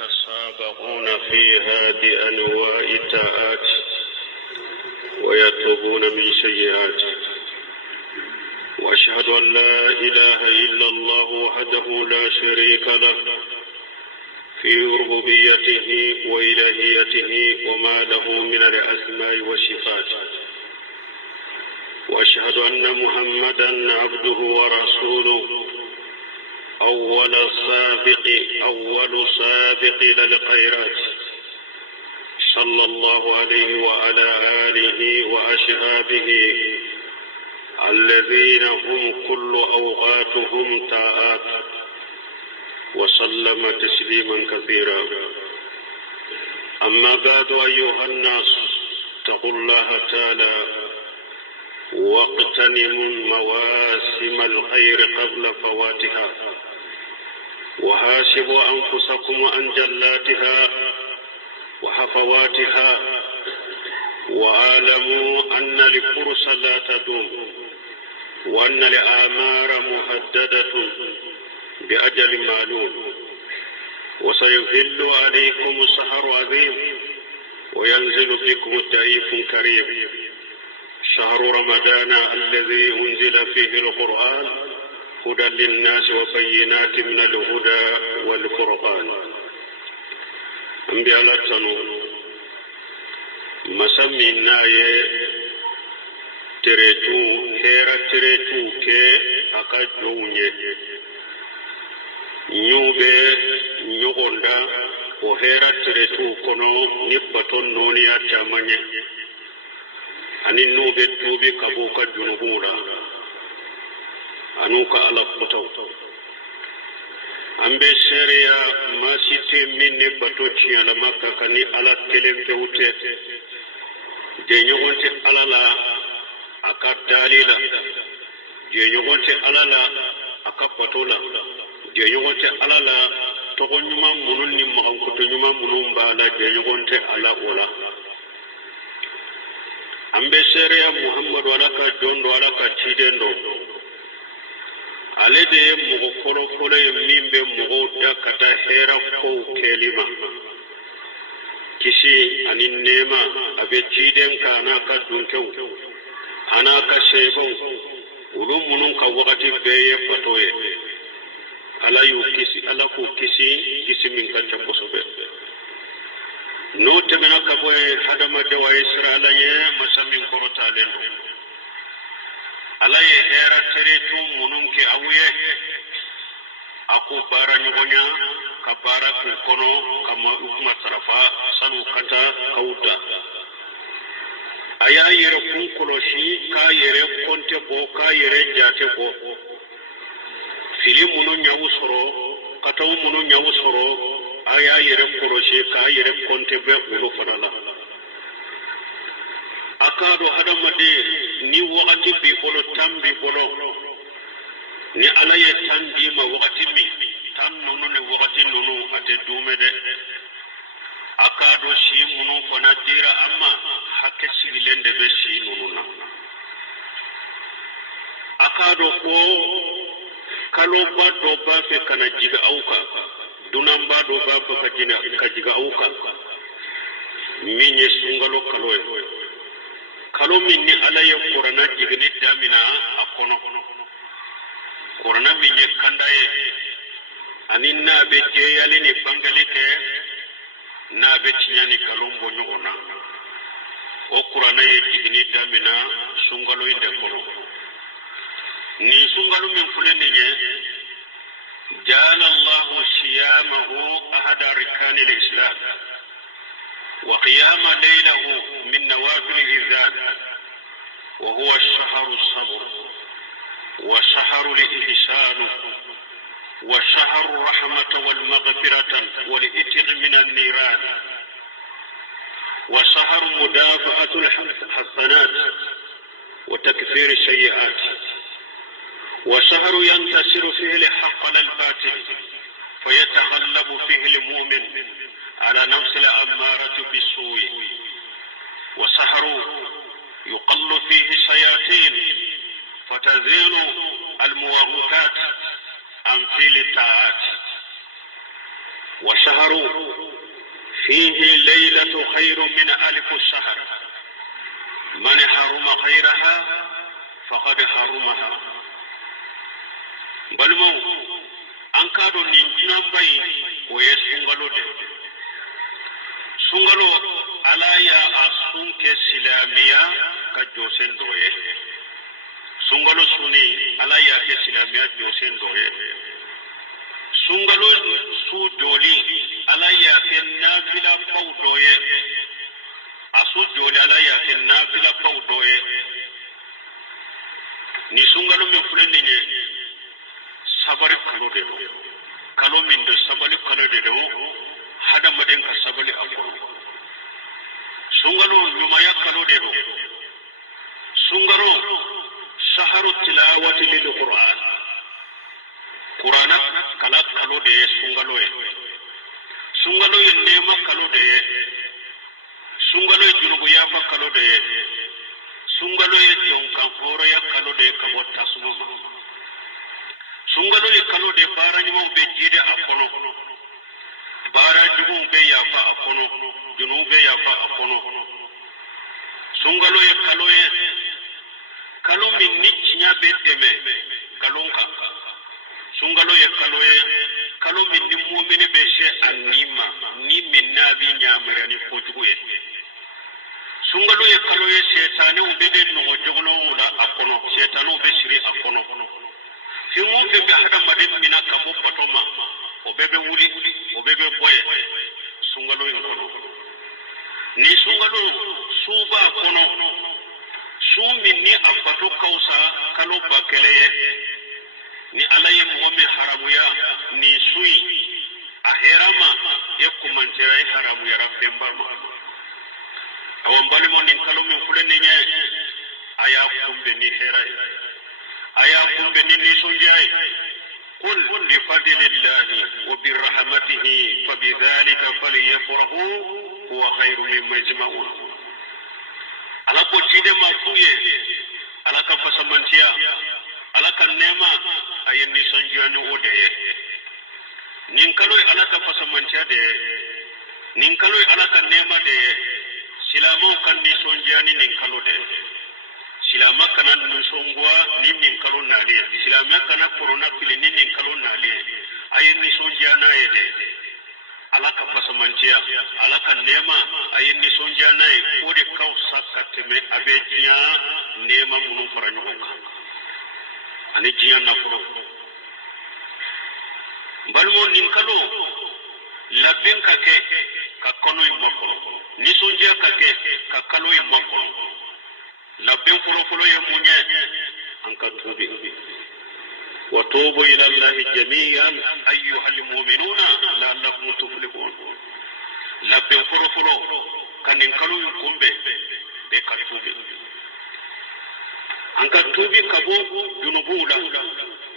يتسابقون فيها بأنواع الطاعات ويتوبون من سيئات. وأشهد أن لا إله إلا الله وحده لا شريك له في ربوبيته وإلهيته وما له من الأسماء والصفات. وأشهد أن محمدا عبده ورسوله أول سابق للخيرات، صلى الله عليه وعلى آله وأصحابه الذين هم كل أوقاتهم طاعات، وسلم تسليما كثيرا. أما بعد أيها الناس، اتقوا الله تعالى واغتنموا مواسم الخير قبل فواتها، وحاسبوا أنفسكم عن جلاتها وحفواتها، واعلموا أن الفرص لا تدوم، وأن الآمار مهددة بأجل معلوم، وسيهل عليكم سحر عظيم وينزل بكم ضيف كريم، شهر رمضان الذي أنزل فيه القرآن هدى للناس وبينات من الهدى والفرقان. أنبياء الله مسمي ناي تريتو هيرا تريتو كي أكا جوني نيوبي نيوغوندا وهيرا تريتو كنو نبطن نوني أتامني أني نوبي توبي كبوكا جنوبولا أنوكا على فتو ambe seria masite minne batochi ala makka kani ala kelente ute je nyogonte alala aka dalila je nyogonte alala aka batola je nyogonte alala to nyuma munun ni ma ko to nyuma munun bala je nyogonte ala ola ambe seria muhammad wala ka dondo wala ka chidendo alede mugo kolo kolo mimbe mugo dakata hera ko kelima kisi ani nema abe jiden kana ka dunkew ana ka shebo ulum munun ka wakati beye fatoye ala yu kisi ala ko kisi min ka taposobe no temena ka boye hadama de wa israila ye masamin korota lendo alaye hera teretu munun ke awuye aku bara nyogonya ka bara kono kama ukuma tarafa sanu kata kauda aya yere kun koloshi ka yere konte bo ka yere jate bo fili munun nyawusoro kata munun nyawusoro aya yere koloshi ka yere konte be ulo farala akado hadamade ni wakati bi bolo tambi bolo ni alaye tambi ma wakati mi tam nono ne wakati nono ate dumede akado shi muno kona dira amma hakke sigilende be shi nono na akado ko kalo ba do ba fe kana jiga auka dunan ba do ba fa ka jiga auka minye sungalo kaloye kalo minni alaye qur'ana jigni damina akono qur'ana minye kandaye aninna be jeyali ni bangalite na be tinyani kalombo nyona o qur'ana ye jigni damina sungalo inde kono ni sungalo min fuleni ye jala allah siyamahu ahada arkani al-islam وقيام ليله من نوافل الإذان، وهو الشهر الصبر وشهر الإحسان وشهر الرحمة والمغفرة والإتق من النيران وشهر مدافعة الحسنات وتكفير السيئات وشهر ينتصر فيه الحق على الباطل فيتغلب فيه المؤمن على نفس الأمارة بالسوء وشهر يقل فيه الشياطين فتزيل الموروثات عن فعل الطاعات وشهر شهر فيه ليلة خير من 1000 شهر من حرم خيرها فقد حرمها بل مو أنكادو نينجنان باي ويسنغلو دي سنغلو على يا أسنك سلامية كجوسين دوye sungalo suni ala ya ke silamiya josen doye sungalo su doli ala ya ke nafila pau doye asu doli ala ya ke nafila pau doye ni sungalo mi fulani ne sabari kalo de kalo min de sabali kalo de hada maden ka sabali akoro sungalo nyumaya kalo de sungaro شهر التلاوة للقرآن قرآن كلا كلو دي سنغلو ينما كلو دي سنغلو جنوب يافا كلو دي سنغلو يجون كفورا يا كلو دي كبوت تسموما سنغلو يكلو دي بارا نمو بجيد أفنو بارا جنوب يافا أفنو جنوب يافا أفنو سنغلو يكلو kalon min nichinya bedeme kalon ka sungalo ya kalon min ni mu'mini be she anima ni min nabi nyamre ni fojuye sungalo ya kalon ya shaytanu bede no joglo wala akono shaytanu be shiri akono fi mu fe be hada madin mina ka bo patoma o bebe wuli o bebe boye sungalo en kono ni sungalo suba kono sumi ni afato kausa kalo bakeleye ni alaye ngome haramuya ni sui aherama yekumantera haramu ya rafembama awambali mo ni kalo me fulene nye aya kumbe ni herai aya kumbe ni sunjai qul bi fadlillahi wa bi rahmatihi fabidhalika falyafrahu huwa khairu mimma yajma'un ala ko cide ma fuye ala ka fasamantiya ala ka nema ayen ni sanjani ode nin kalo ala ka fasamantiya de nin kalo ala ka nema de silamo kan ni sanjani nin kalo de silama kana nusongwa nin kalo nali silama kana corona pili nin kalo nali ayen ni sanjana ede ala ka fasamantiya ala ka nema ayen ni sonjana ko de kaw sakatme abejiya nema munu faranyo ka ani jiya na ko balmo nin kalo labin ka ke ka kono imako ni sonja ka ke ka kalo imako labin folo ye munye an ka tubi وتوبوا إلى الله جميعا أيها المؤمنون لعلكم تفلحون لبن فرفلو كان ينكلوا يكون بكتوبي أنك توبي كبو جنوبولا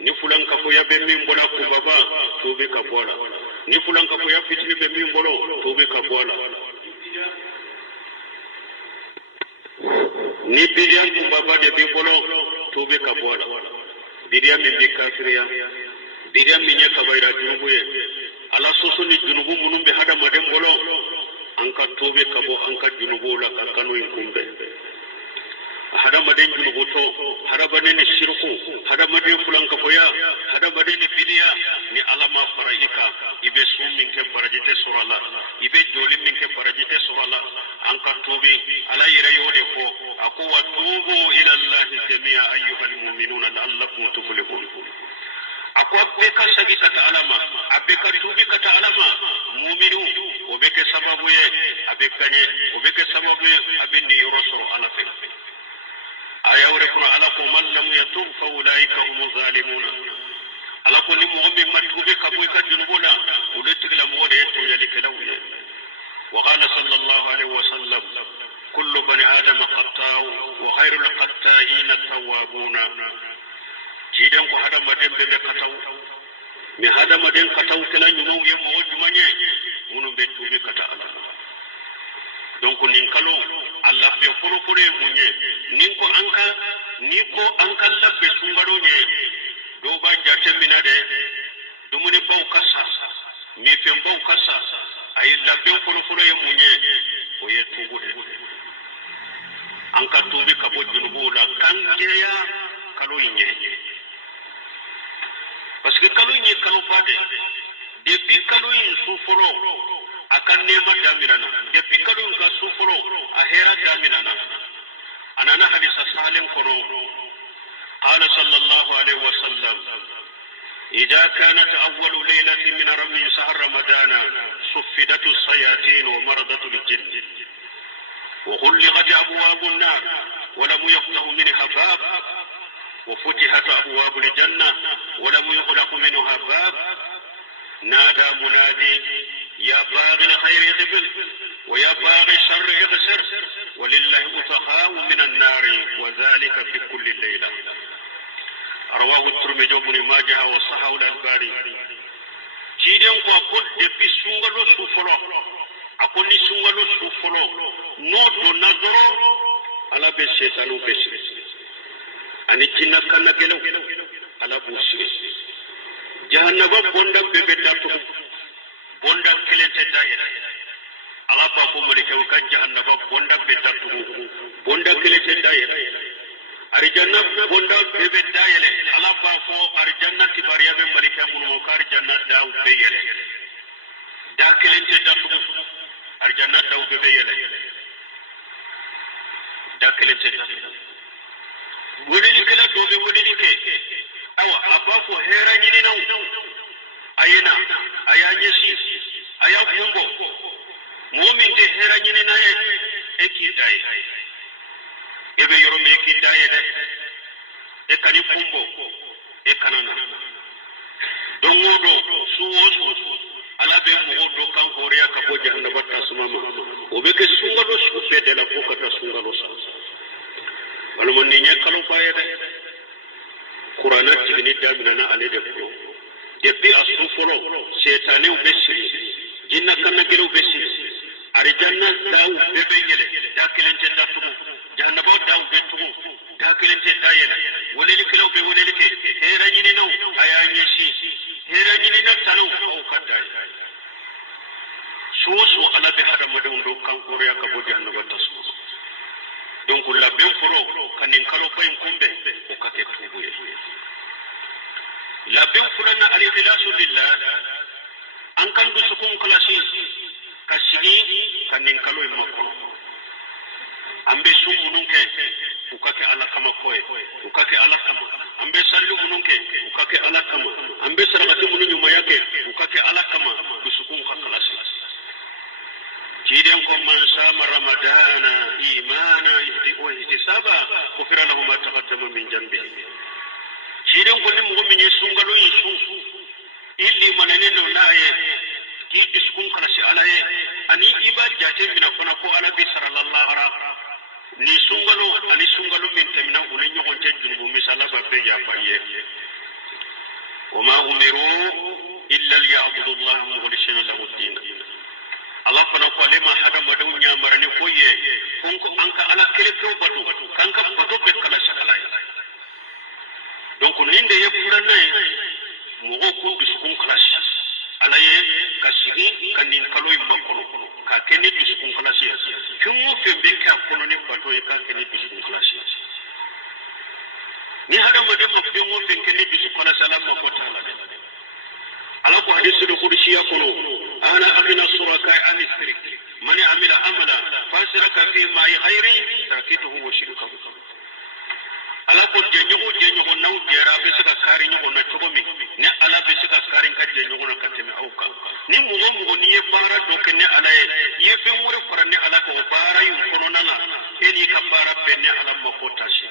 نفلان كفو يبمين بنا كبابا توبي كفولا نفلان كفو يفتني بمين بنا توبي كفولا نبيان كبابا يبين بنا توبي كفولا biriya min be kafiriya biriya min ye kabaira junubu ye ala soso ni junubu munun be hada maden bolo an ka tobe kabo an ka junubu la ka kanu in kumbe hada maden junubu to hada maden shirku hada maden fulan ka foya hada maden biriya ni alama faraika ibe sum min ke farajite surala ibe joli min ke farajite surala an ka tobe ala yira yode ko ako wa tubu ila allah jami'a ayyuhal mu'minuna la'allakum tuflihun ako beka sagi kata alama abeka tubi kata alama mu'minu obeke sababu ye abekanye obeke sababu ye abendi yoroso ala fe aya wore ko ala ko man lam yatub fa ulaika hum zalimun ala ko ni mu'min matubi ka boy ka junubula uletigla mo de to yali kelawiye wa qala sallallahu alaihi wasallam كل بني آدم خطاء وخير الخطائين التوابون جيدان ko hada maden be kataw mi hada maden kataw tela nyumo yemo jumanye munu be tubi kata ala donc nin kalo Allah be foro munye nin ko anka labbe tungaro nye do ba jarte minade dumuni baw kasa mi fen baw kasa ay labben folo ye munye o ye tubu an ka tubi ka bo junubu la kanjeya kalo inye parce que kalo inye kalo bade depuis kalo in su folo akan nema damirana depuis kalo in ka su folo a hera damirana anana hadisa salim kono qala sallallahu alaihi wasallam إذا كانت أول ليلة من رمي شهر رمضان صفدت الشياطين ومرضت الجن وغلقت أبواب النار ولم يفتح منها باب وفتحت أبواب الجنة ولم يغلق منها باب نادى منادي يا باغي الخير اقبل ويا باغي الشر اغسر ولله أتقاء من النار وذلك في كل ليلة رواه الترمذي وابن ماجه وصححه الألباني جيدن ko akon depuis sungalo sufolo akon ni sungalo sufolo no do nadoro ala be setanu besi ani jinna kanna gelo ala busi jahannaba bonda bebe datu bonda kelete daye ala ba ko mari ke ka jahannaba bonda be datu bonda kelete daye arjanna bonda bebe dayele ala ba ko arjanna tibariya be malika mun ko arjanna daw beyele da kelente da arjanna daw beyele da kelente da woni dikela do be woni dike awa aba ko hera nyini naw ayena ayanye si aya kumbo mu'min te hera nyini naye ekidai ebe yoro me kidaye de e kani kumbo e kanana don wodo suwoso ala be mo do kan horiya ka bo jahanda batta sumama o be ke sungalo su be de la ko ka sungalo sa wala mon ni nya kalo baye de qur'ana tigini damina na ale de ko depuis asu folo setane o be siri jinna kanna gelo be siri arjanna daw be be ngele da kelente da tubu jahannaba daw be tubu da kelente da yele woleli kelo be woleli ke hera nyini no ayanye shi hera nyini na talo o kadai so ala be hada madon do kan kore ya ka bo jahannaba tasu donc la ben foro kanin kalo bayin kumbe o kake tubu ye la ben furana al-ikhlasu lillah an kan du sukun kalasi kasigi kanin kalo imako ambe sum mununke ukake ala kama koe ukake ala kama ambe sallu mununke ukake ala kama ambe sarakati munun nyuma yake ukake ala kama dusukun khakalasi kiden ko man sama ramadana imana wa ihtisaba kufira lahu ma taqaddama min janbi kiden ko lim ngum ni sungalo yisu illi mananeno naye ki dusukun khalasi alaye ani ibadate mina kona ko ala bi sallallahu alaihi ni sungalo ani sungalo min tamina ulen nyogon te junubu misala ba be ya faye wama umiru illa liya'budu Allah mukhlisina lahu din Allah fana ko ale ma hada madaw nya marani foye konko anka ala kelefo batu kanka batu be kala shakala donc ninde ye purana mo ko biskun clash alaye kasigi kanin kaloy makono ka kene biskun clash kumo fembe kan kono ne bato e kan kene biskun clash ni hada madam mafi mo fen kene biskun clash ala mo ko taala ala ko hadithu do qudsiya kono ana akhina suraka an shirk man amila amala fasiraka fi ma khairi takituhu wa shirka ala ko je nyogo naw gera be sika kari nyogo na togomi ne ala be sika kari ka je nyogo na kateme auka ni mugo ni e bara do kene ala ye fe wore korane ala ko bara yu kono nanga eni ka bara benne ala makota shi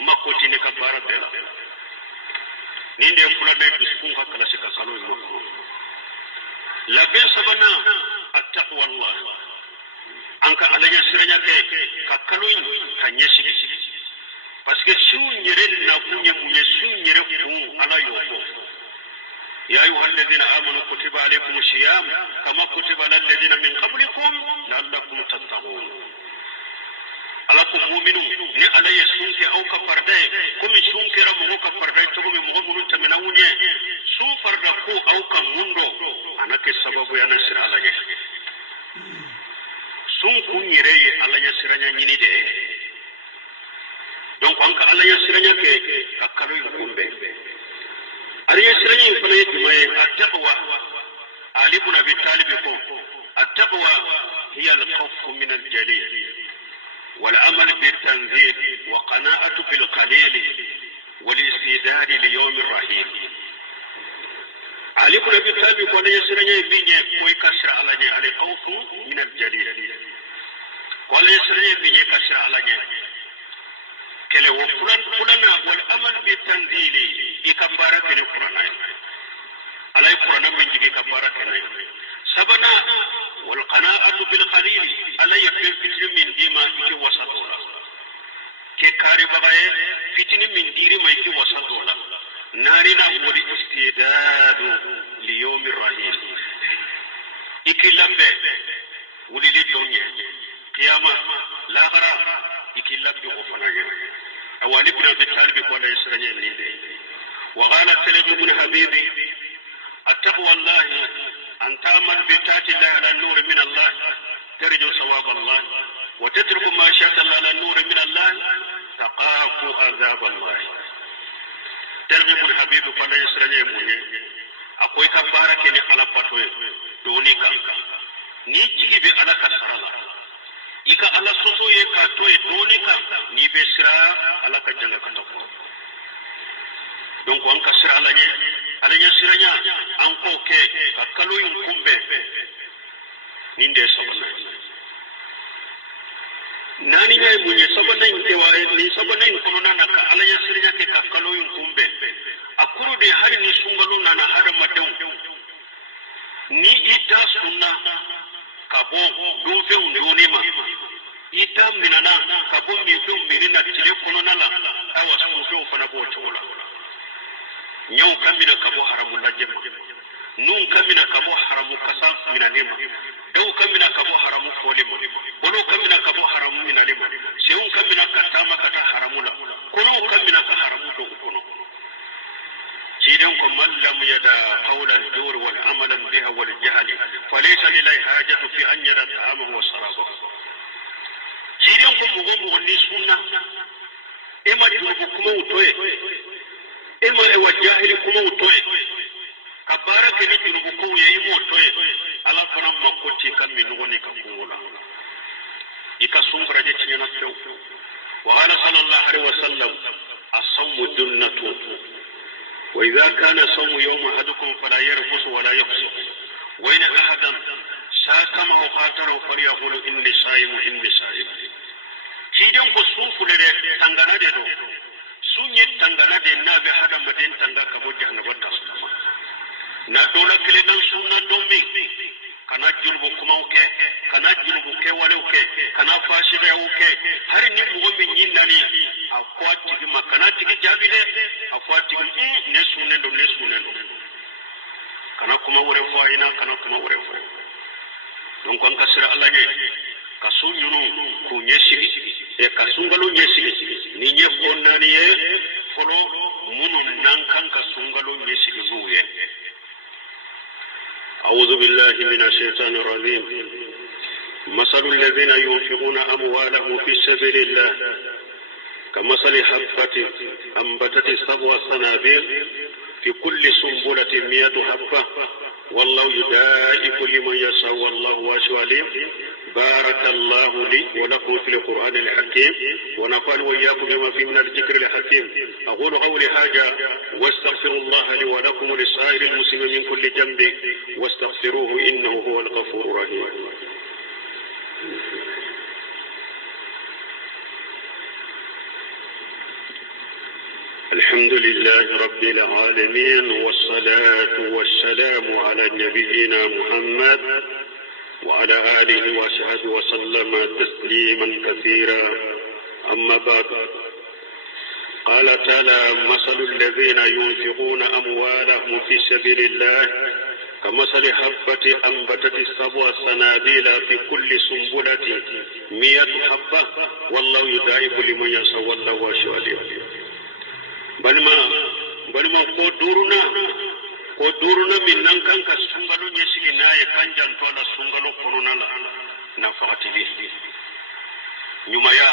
makoti ne ka bara bela ni nde fula be biskun hakala sika kalo makko la be sabana attaqwa allah anka ala ya siranya ke ka kalo ka nyeshi parce que sunyere na kunye munye sunyere ku ala yoko ya ayuha alladhina amanu kutiba alaykum siyam kama kutiba alal ladina min qablikum la'allakum tattaqun alaku mu'minu ni ala ye sunke au ka farda komi sunke ra mo ka farda to komi mo munun tamina unye sun farda ko au ka mundo anake sababu yana sir ala ye sun kunyire ye ala ya siranya nyini de donc anka ala ya siranya ke akalu kumbe ari ya siranya fana ye tumaye attaqwa ali ibn abi talib ko attaqwa hiya al-khawf min al-jalil والعمل بالتنزيل وقناعة بالقليل والاستعداد ليوم الرحيل. علي بن ابي طالب قال يسرني بيني ويكسر على علي خوف من الجليل. قال يسرني بيني كسر على كله وفلان فلان والعمل بالتنزيل يكبرك القرآن. على القرآن من جي كبرك سبنا والقناعة بالقليل على يفعل فتن من ديما كي وسطولا كي كاري بغاية فتن من ديري ما كي وسطولا نارنا والاستعداد ليوم الرحيل إكي لمبه ولي الدنيا قيامة لا غرا إكي لمبه غفنايا أولي بن أبي طالب قال يسرني النيدي وقال سلم بن حبيبي التقوى الله أن تعمل بطاعة الله على النور من الله ترجو ثواب الله وتترك ما شاء الله على النور من الله تخاف عذاب الله. ترغب الحبيب فلا يسرني مني أقوي كبارك إني على بطوي دوني كا نيجي بي على كسرلا إيكا على سوسو يكا توي دوني كا ني بسرا على كجنة كتوكو donc on kasira alanya siranya anko ke kakalo yumbe ninde sabana nani ne munye sabana intewa ni sabana inkono nana ka alanya siranya ke kakalo yumbe akuru de hari ni sungalo nana hada madau ni ita sunna kabo dufe undoni ma ita minana kabo mizo minina telefono nala awa sufe fana bo chola nyau kamina kabo haramu lajema nun kamina kabo haramu kasa minanema dau kamina kabo haramu folema bolo kamina kabo haramu minanema seun kamina katama kata haramu la kono kamina ka haramu do kono jidan ko man lam yada qawla al-jur wal amala biha wal jahl falaysa lillahi hajatu fi an yada ta'amahu wa sharabahu jidan ko mugo ni sunna e ma jurubu kuma utoye ema ewa jahili kuma utoe kabara kini junubu kou ya imu utoe ala fana makoti kami nugoni kakungula ika sumbra je chinyana teu wa ghala sallallahu alaihi wasallam as-sawmu junnatu wa idha kana sawmu yawma ahadukum fala yarfus wala yafsuq wa in ahadan shakama khatara falyaqulu inni sa'im chidan ko sufulere tangana de do sunye tangana de nabe hada maden tanga kabo jahannaba tasuma na dona kile nan sunna domi kana julbu kuma uke kana julbu ke wale uke kana fashire uke hari ni mugomi nyinani akwati gi makana tigi jabile akwati gi ne sunne do kana kuma wure fo ina kana kuma wure fo donc on kasira Allah ne kasunyunu ku nyesi e kasungalo nyesi ni nyefo nani ye folo munu nankan kasungalo nyesi zuye. أعوذ بالله من الشيطان الرجيم. مثل الذين ينفقون أموالهم في سبيل الله كمثل حبة أنبتت 7 سنابل في كل سنبلة 100 حبة والله يضاعف لمن يشاء والله واسع عليم. بارك الله لي ولكم في القرآن الحكيم ونفعني وإياكم بما فيه من الذكر الحكيم. أقول قولي هذا واستغفر الله لي ولكم ولسائر المسلمين من كل جنب واستغفروه إنه هو الغفور الرحيم. الحمد لله رب العالمين والصلاة والسلام على نبينا محمد وعلى آله وصحبه وسلم تسليما كثيرا. أما بعد قال تعالى مثل الذين ينفقون أموالهم في سبيل الله كمثل حبة أنبتت 7 سنابل في كل سنبلة 100 حبة والله يضاعف لمن يشاء والله واسع عليم. balma ko duruna min nan kan ka sungalo nyesigi naye kanjan to la sungalo konona na fatili nyuma ya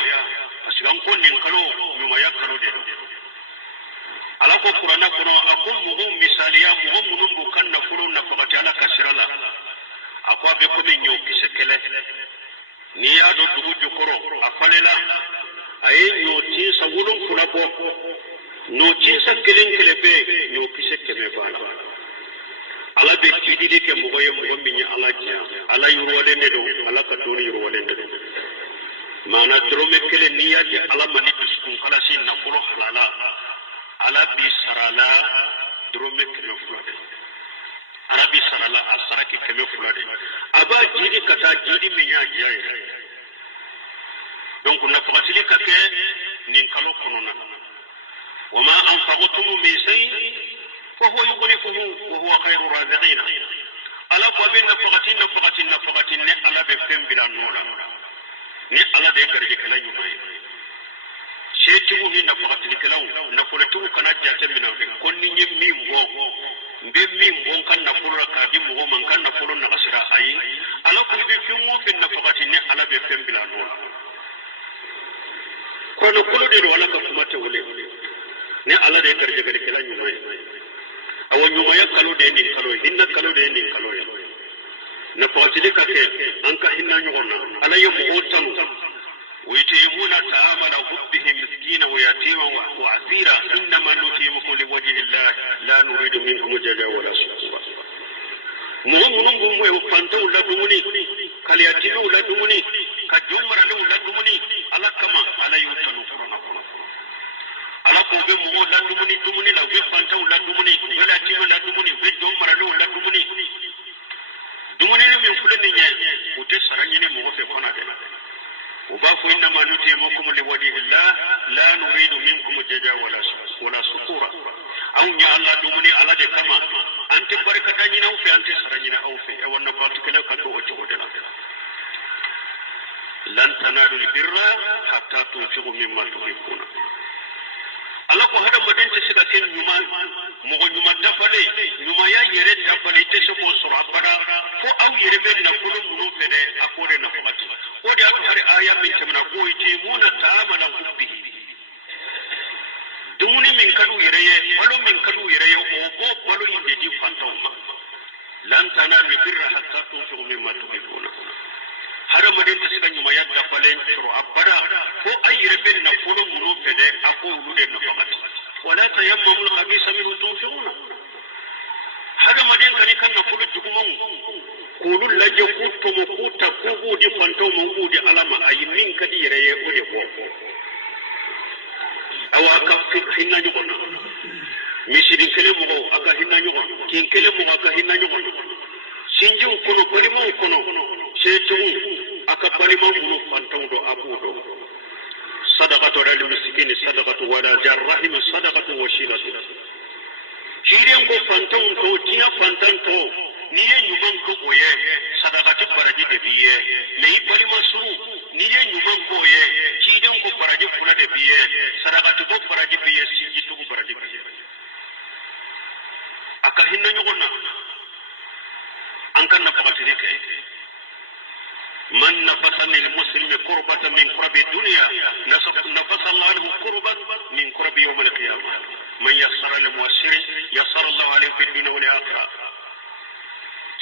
asigan ko nin kalo nyuma ya kalo de ala ko qur'ana kono akum mugo misaliya mugo munumbu kan na fulo na fakati ala kasirala akwa be ko min nyo kisekele ni ya do dugu jukoro afalela ay nyo ti sawulun funa bo no jinsa kelen be no kise keme bana ala be kididi ke mogoye mo minni ala jiya ala yurole ne do ala ka dori yurole ne do mana drome kelen niya di ala mani tuskun kala sin na fulo halala ala bi sarala drome kelen fulade ala bi sarala asaraki kelen fulade aba jidi kata jidi minya jiya donc na fatili ka ke nin kalo konona وما أنفقتم من شيء فهو يغرقه وهو خير الرازقين ألا قبل نفقتين ألا بفهم بلا نولا ني ألا دي كرجك لا يمي شيء ني نفقتين كلاو نفقتو كنا جات من كل ني ميمو بميمو كان نفقر كادي مو من كان نفقر نغسرا أي ألا قبل بفهم في نفقتين ألا بفهم بلا نولا كونو كل دي ولا كفما تولي ne ala de karje gari kala nyuma awo nyuma ya kalo de ni kalo hinna kalo de ni kalo ya na pawtide ka ke anka hinna nyona ala yo mo tanu ويطعمون الطعام على حبه مسكينا ويتيما واسيرا انما نطعمكم لوجه الله لا نريد منكم جزاء ولا شكورا muhammadu mu e fanto la dumuni kali atilu la dumuni ka jumara la dumuni ala kama ala yutanu korona ala ko be mo la dumuni la be fanta la dumuni wala timu la dumuni be do mara la dumuni ni min fulani nya o te saranye ne mo fe kona de o ba ko inna ma nuti mukum li wajhi allah la nuridu minkum jaza wala shukura aw nya allah dumuni ala de kama ante barakata ni na o fe ante saranye na o fe e wonna particular ka to o ci odena lan tanalu albirra hatta tunfiqu mimma tuhibbuna ala ko hada madan ta shiga kin nyuma mo nyuma dafale nyuma ya yere dafale te so ko sura bada ko aw yere ben na kulun muno fede akore na fati ko da aka hari aya min tamna ko ite muna ta'amala kubbi dumuni min kadu yere walo min kadu yere o bo walo yinde di fatawma lan tanalu birra hatta tunfiqu mimma tuhibbuna hada madan ta shiga nyuma ya dafale sura bada ko ayere ben na kulun muno fede akolu de na fati wala tayammamu al-khabisa minhu tunfiquna hada madan kan kan na kulu jukuman kulul laje kutto mo kuta kugu di fanto mo udi alama ayin kadi yere o de ko awa ka hinna juko misiri kele mo aka hinna juko kin kele mo aka hinna juko sinju kono kolimo kono setu aka balimo mo fanto do abudo صدقة للمسكين صدقة ولا جرهم صدقة وشيلة كيرين كو فانتون تو تيا فانتان تو نيه نيمان كو كويه صدقة برجي دبيه لي بالي مسرو نيه نيمان كويه كيرين كو برجي فلا دبيه صدقة تو برجي بيه سيجي تو برجي بيه أكهين نيوغنا أنكر نفقتك من نفس للمسلم كربة من كرب الدنيا نفس الله عنه كربة من كرب يوم القيامة من يسر المؤسر يسر الله عليه في الدنيا والآخرة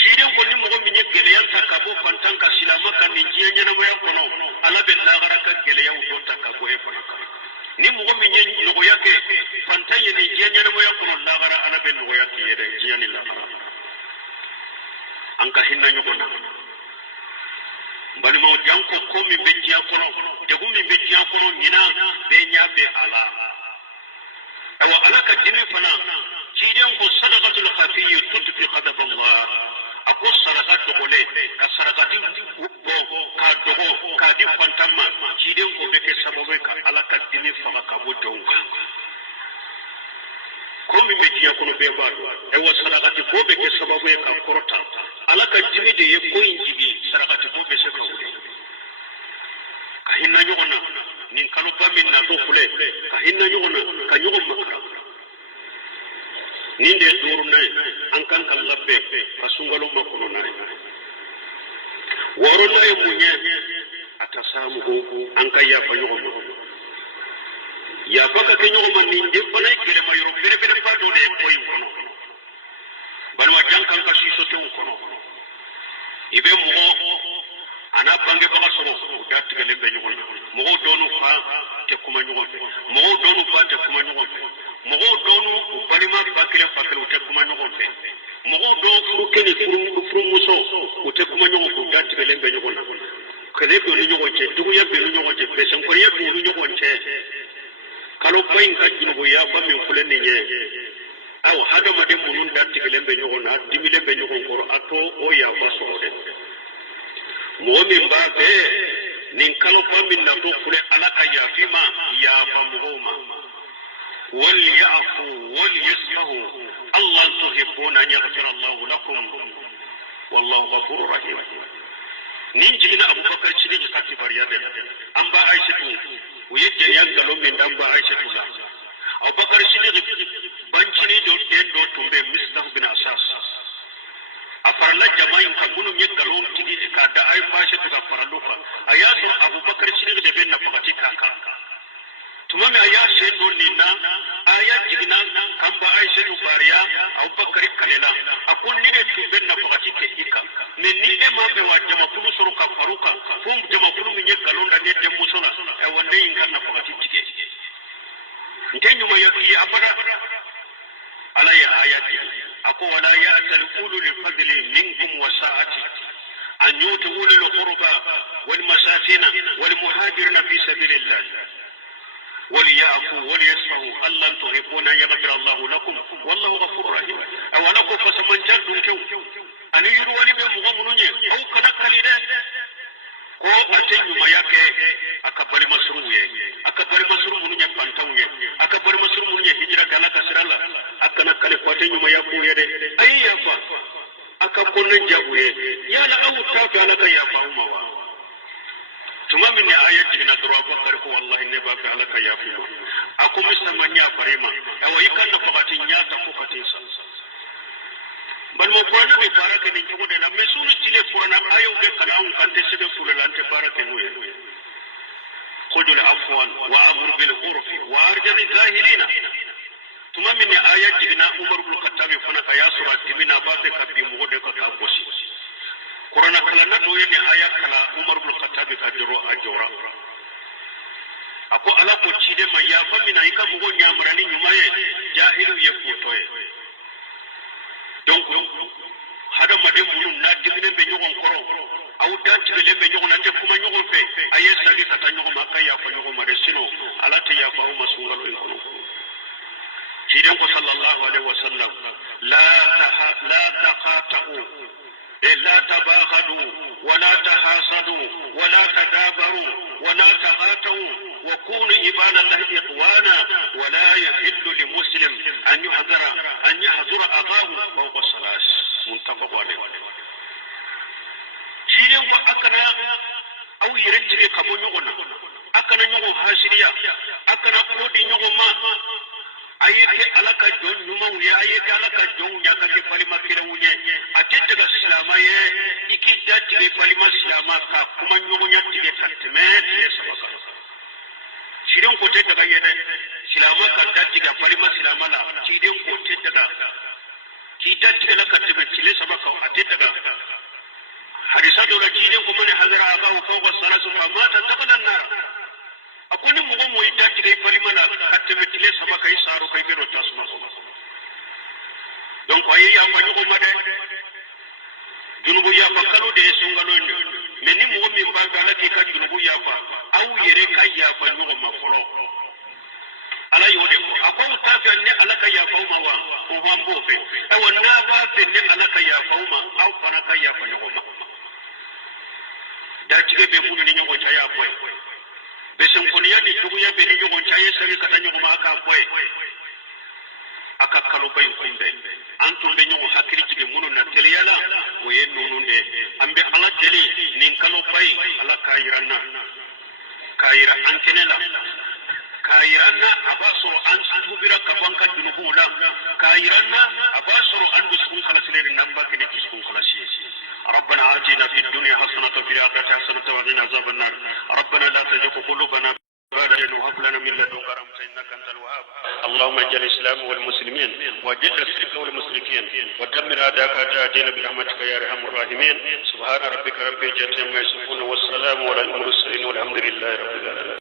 كيرين قولي مغم من يجليان تكابو فانتان كسلامة كان نجيان ينمو يقنو على باللاغرة كجليان ودو تكابو يفنكا ni mugo min yen no yake fantan yen jianya no ya kono lagara ana ben no yake yede jiani lagara anka hinna nyugo na bali mo janko ko mi be jiya kono de ko mi be jiya kono nyina be nya be ala aw ala ka dimi fana jiden ko sadaqatul khafiyya tutfi qadab Allah ako sadaqat ko le ka sadaqati ko ka dogo ka di fantamma jiden ko be ke sababu ka ala ka dimi faga ka bo donka komi mediya kono be baɗo e wo sarakati bo ɓe ke sababu e ka korota ala ka dimi de ye koyin jigi sarakati bo ɓe se ka wuli ka hinna ñogona nin kalo bamin na to fule ka hinna ñogona ka ñogon makara nin de duru nayi an kan kan labbe ka sungalo makono nayi woro nayi muñe ata samu ko an ka yafa ñogon yafa ka ke ñogoma nin de fanay gele ma yoro bene bene ba do de koyin kono balma jankan ka siso tew kono ibe mogo ana bange baga sogo da tigale be ñogon mogo donu fa te kuma ñogon fe mogo donu fa te kuma ñogon fe mogo donu balima fakile fakile te kuma ñogon fe mogo do furu kene furu muso o te kuma ñogon ko da tigale be ñogon kene do ni ñogon ce dugu ya be ni ñogon ce be sen ko ya be ni ñogon ce kalo bayin ka junugo ya fa min fulen ni nye aw hada ma dem munun da tigale be ñogon na dimile be ñogon ko ato o ya fa so de momin ba be nin kalo fa min na to fure alaka ya fi ma ya fa muhuma wal ya'fu wal yasfahu Allah tuhibbuna an yaghfira Allah lakum wallahu ghafurur rahim nin jigina abubakar shi ne ta kibariya da an ba aisha tu wuyejjen ya galo min dan ba aisha tu la abubakar shi ne banci ne do den do tumbe mistah bin asas a farla jama'in kan munum ya galo tigi ka da ai ba shi tu ga faralufa ayato abubakar shi ne da ben na fakati kaka tuma me aya she do ni na aya jigina kan ba aisha tu bariya abubakar kalela akun ni de tumbe na fakati ke ika min ni e ma be wa jama kulu suru ka faruka fum jama kulu min yek galonda ne dem musona e wonde yin kan na fakati tike ntenyu ma yaki abada ala ya ayati ako wala ya atal ulu lil fadli minkum wa sa'ati an yutu ulul qurba wal masakin wal muhajirin fi sabilillah وليعفوا وليصفحوا ألا تحبون أن يغفر الله لكم والله غفور رحيم أو لكم فسمن جاد كيو أن يروا لي بمغمرون أو كنكلي ko atenyu mayake akabari masruye akabari masru munye pantauye akabari masru munye hijra kana kasrala akana kale ko atenyu mayaku yede ayya fa akabonne jabuye yana awu tafi alaka ya fa umawa tuma min ayati na dura ko kar ko wallahi ne ba ka alaka ya fi aku musamanya farima awayi kan na fakatin ya ta ko katinsa bal mo qur'ana be baraka ni ko de na mesulu tile qur'ana ayo de kalam kan te sebe fulalante baraka ngoye khudul afwan wa amur bil urfi wa arjil jahilina tuma min ayat dina umar ibn khattab fana ka yasura dibina ba te kabbi mo de ko ka gosi qur'ana kala na do yene ayat kala umar ibn khattab ka diro ajora ako ala ko cide ma ya fa min ay ka mo nyamrani nyumaye jahilu ye ko toye donc hada madem munun na dimine be ñogon koro aw datti be lembe ñogon ante kuma ñogon fe aye sagi kata ñogon makka ya fa ñogon mare sino ala ta ya fa uma sungal en kono jiden ko sallallahu alaihi wasallam la taqatu la tabaghadu wa la tahasadu wa la tadabaru wa la taqatu wa kunu ibadallahi ikhwana wa la yahillu limuslim an yahdura akahu fawqa salas muttafaq alayh jiden ko akana aw yirenjire kamo ñogona akana ñogo hasiriya akana kodi ñogo ma ayeke alaka jon ñumaw ye ayeke alaka jon ñakake balima kirawuñe ate daga silama ye iki dattige balima silama ka kuma ñogoña tige tatteme tige sabaka siden kote daga yede silama ka dattiga balima silama la siden kote daga ki dattiga la katteme tile sabaka ate daga hadisa dola siden ko mane hazara abahu fawqa sanasu fa mata taqala an-nar akuni mugo moy dattiga balima la katteme tile sabaka isaru kay gero tasma ko donc ayi ya ma ñugo made junubu ya fa kanu de sungalo ni men ni mugo min ba gala ke ka junubu ya fa aw yere ka ya fa ñugo ma folo ala yode ko akon ta fe ne ala ka ya fa ma wa o hambo fe e wonna ba fe ne ala ka ya fa ma aw fana ka ya fa ñugo ma da tige be munu ni ñugo cha ya boy be sun koniya ni tugu ya be ni ñugo cha ye sabi ka ta ñugo ma aka boy aka kalo bay kunde antum be nyogo hakili jige munu na teleyala o yen nununde ambe ala tele nin kalo bay ala kayira ankenela kayirana abasoro an tubira kabanka dunubula kayirana abasoro an biskun khalasire namba kene biskun khalasi ربنا آتنا في الدنيا حسنة وفي الآخرة حسنة وقنا عذاب النار ربنا لا تزغ قلوبنا بعد إذ وهب لنا من لدنك رحمة إنك أنت الوهاب اللهم اجعل الإسلام والمسلمين واجعل الشرك والمشركين ودمر أعداءك أعداء الدين برحمتك يا أرحم الراحمين سبحان ربك رب العزة عما يصفون والسلام على المرسلين والحمد لله رب العالمين